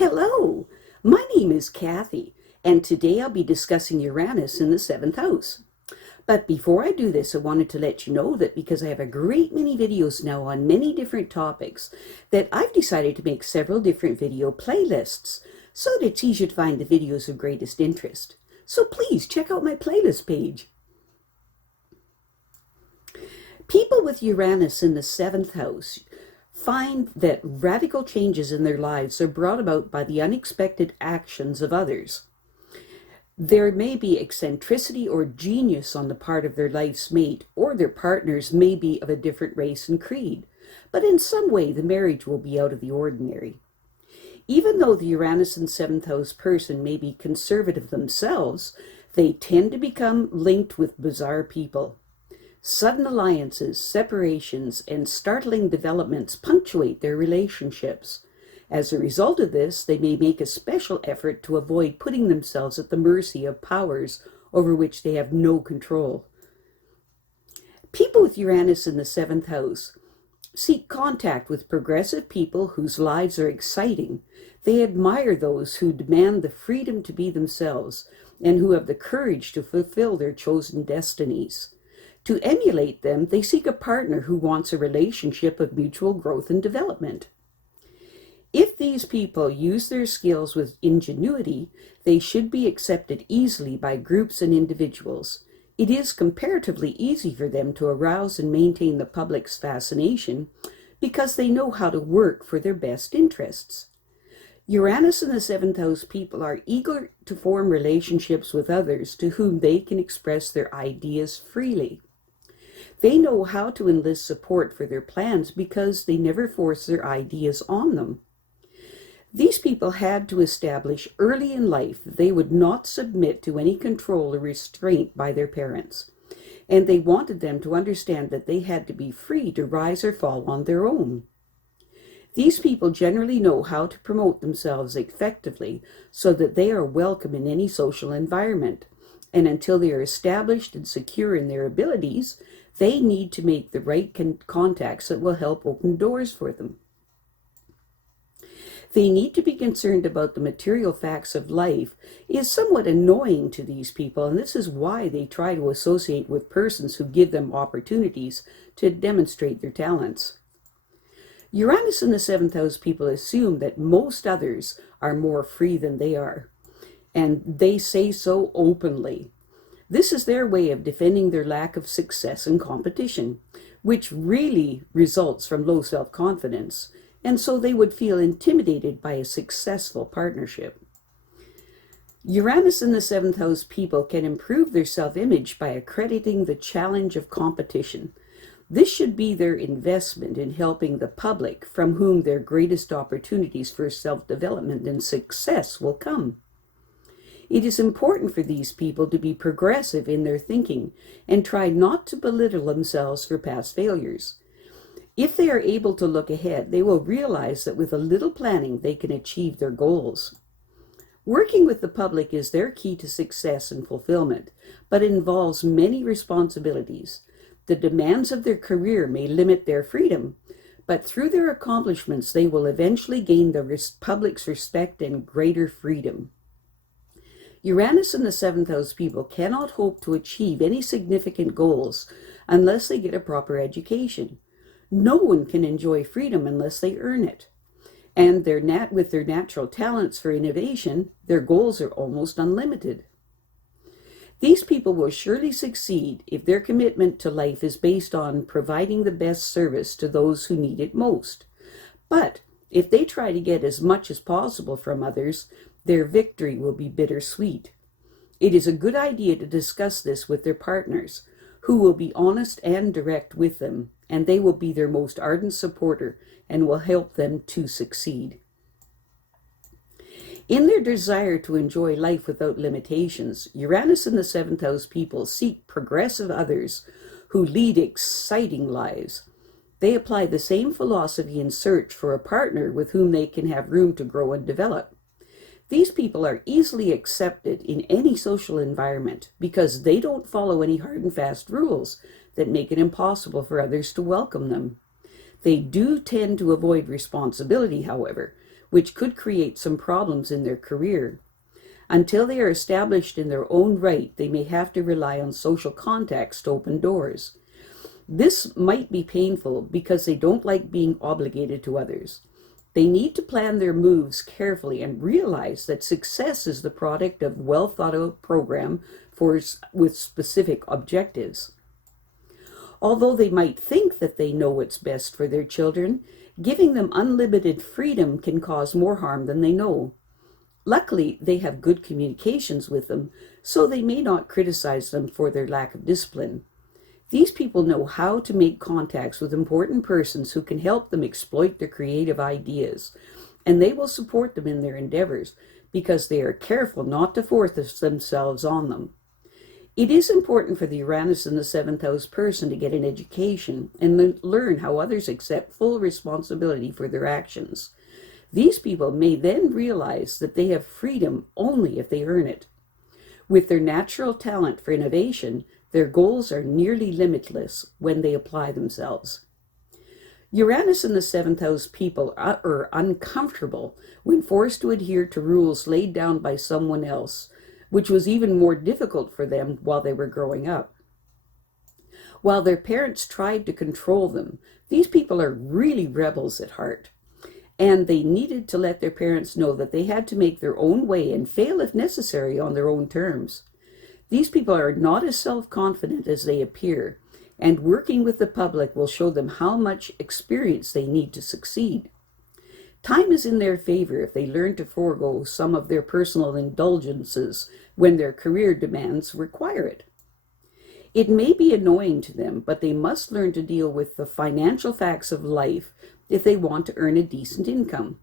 Hello, my name is Kathy, and today I'll be discussing Uranus in the seventh house. But before I do this, I wanted to let you know that because I have a great many videos now on many different topics, that I've decided to make several different video playlists so that it's easier to find the videos of greatest interest. So please check out my playlist page. People with Uranus in the seventh house find that radical changes in their lives are brought about by the unexpected actions of others. There may be eccentricity or genius on the part of their life's mate, or their partners may be of a different race and creed, but in some way the marriage will be out of the ordinary. Even though the Uranus in seventh house person may be conservative themselves, they tend to become linked with bizarre people. Sudden alliances, separations, and startling developments punctuate their relationships. As a result of this, they may make a special effort to avoid putting themselves at the mercy of powers over which they have no control. People with Uranus in the seventh house seek contact with progressive people whose lives are exciting. They admire those who demand the freedom to be themselves and who have the courage to fulfill their chosen destinies. To emulate them, they seek a partner who wants a relationship of mutual growth and development. If these people use their skills with ingenuity, they should be accepted easily by groups and individuals. It is comparatively easy for them to arouse and maintain the public's fascination because they know how to work for their best interests. Uranus in the seventh house people are eager to form relationships with others to whom they can express their ideas freely. They know how to enlist support for their plans because they never force their ideas on them. These people had to establish early in life that they would not submit to any control or restraint by their parents, and they wanted them to understand that they had to be free to rise or fall on their own. These people generally know how to promote themselves effectively so that they are welcome in any social environment, and until they are established and secure in their abilities, they need to make the right contacts that will help open doors for them. They need to be concerned about the material facts of life is somewhat annoying to these people, and this is why they try to associate with persons who give them opportunities to demonstrate their talents. Uranus in the seventh house people assume that most others are more free than they are, and they say so openly. This is their way of defending their lack of success in competition, which really results from low self-confidence, and so they would feel intimidated by a successful partnership. Uranus in the seventh house people can improve their self-image by accrediting the challenge of competition. This should be their investment in helping the public, from whom their greatest opportunities for self-development and success will come. It is important for these people to be progressive in their thinking and try not to belittle themselves for past failures. If they are able to look ahead, they will realize that with a little planning, they can achieve their goals. Working with the public is their key to success and fulfillment, but it involves many responsibilities. The demands of their career may limit their freedom, but through their accomplishments, they will eventually gain the public's respect and greater freedom. Uranus in the seventh house people cannot hope to achieve any significant goals unless they get a proper education. No one can enjoy freedom unless they earn it. And with their natural talents for innovation, their goals are almost unlimited. These people will surely succeed if their commitment to life is based on providing the best service to those who need it most. But if they try to get as much as possible from others, their victory will be bittersweet. It is a good idea to discuss this with their partners, who will be honest and direct with them, and they will be their most ardent supporter and will help them to succeed. In their desire to enjoy life without limitations, Uranus in the seventh house people seek progressive others who lead exciting lives. They apply the same philosophy in search for a partner with whom they can have room to grow and develop. These people are easily accepted in any social environment because they don't follow any hard and fast rules that make it impossible for others to welcome them. They do tend to avoid responsibility, however, which could create some problems in their career. Until they are established in their own right, they may have to rely on social contacts to open doors. This might be painful because they don't like being obligated to others. They need to plan their moves carefully and realize that success is the product of well thought out program with specific objectives. Although they might think that they know what's best for their children, giving them unlimited freedom can cause more harm than they know. Luckily, they have good communications with them, so they may not criticize them for their lack of discipline. These people know how to make contacts with important persons who can help them exploit their creative ideas, and they will support them in their endeavors because they are careful not to force themselves on them. It is important for the Uranus in the seventh house person to get an education and learn how others accept full responsibility for their actions. These people may then realize that they have freedom only if they earn it. With their natural talent for innovation, their goals are nearly limitless when they apply themselves. Uranus in the seventh house people are uncomfortable when forced to adhere to rules laid down by someone else, which was even more difficult for them while they were growing up. While their parents tried to control them, these people are really rebels at heart, and they needed to let their parents know that they had to make their own way and fail if necessary on their own terms. These people are not as self-confident as they appear, and working with the public will show them how much experience they need to succeed. Time is in their favor if they learn to forego some of their personal indulgences when their career demands require it. It may be annoying to them, but they must learn to deal with the financial facts of life if they want to earn a decent income.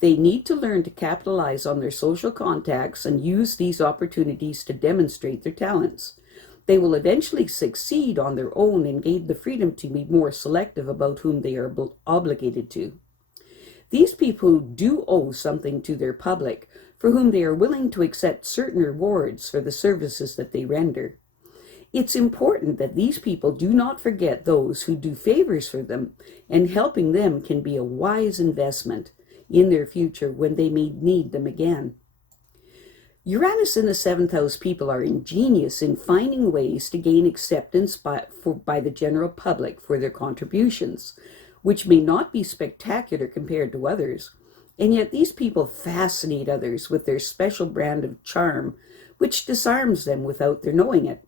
They need to learn to capitalize on their social contacts and use these opportunities to demonstrate their talents. They will eventually succeed on their own and gain the freedom to be more selective about whom they are obligated to. These people do owe something to their public, for whom they are willing to accept certain rewards for the services that they render. It's important that these people do not forget those who do favors for them, and helping them can be a wise investment in their future when they may need them again. Uranus in the seventh house people are ingenious in finding ways to gain acceptance by the general public for their contributions, which may not be spectacular compared to others, and yet these people fascinate others with their special brand of charm, which disarms them without their knowing it.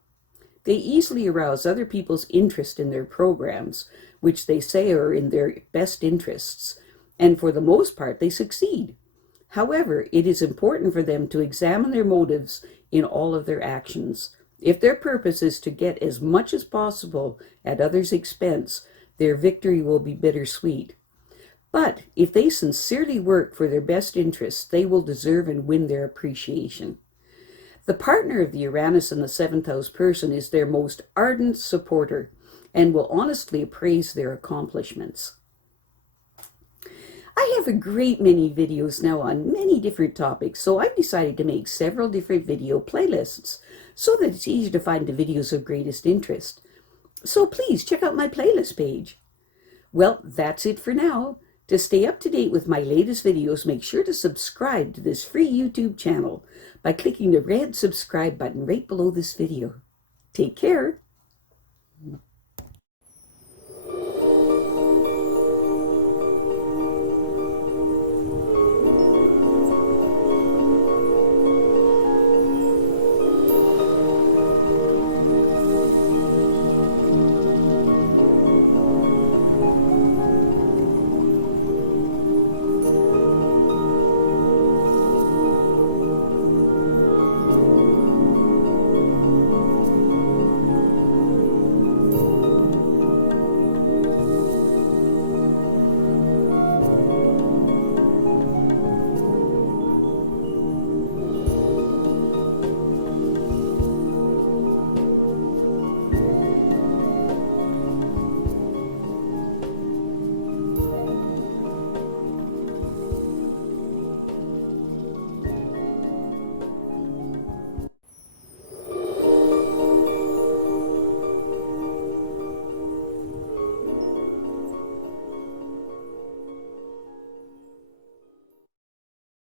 They easily arouse other people's interest in their programs, which they say are in their best interests, and for the most part they succeed. However, it is important for them to examine their motives in all of their actions. If their purpose is to get as much as possible at others' expense, their victory will be bittersweet. But if they sincerely work for their best interests, they will deserve and win their appreciation. The partner of the Uranus in the seventh house person is their most ardent supporter and will honestly appraise their accomplishments. I have a great many videos now on many different topics, so I've decided to make several different video playlists so that it's easy to find the videos of greatest interest. So please check out my playlist page. Well, that's it for now. To stay up to date with my latest videos, make sure to subscribe to this free YouTube channel by clicking the red subscribe button right below this video. Take care.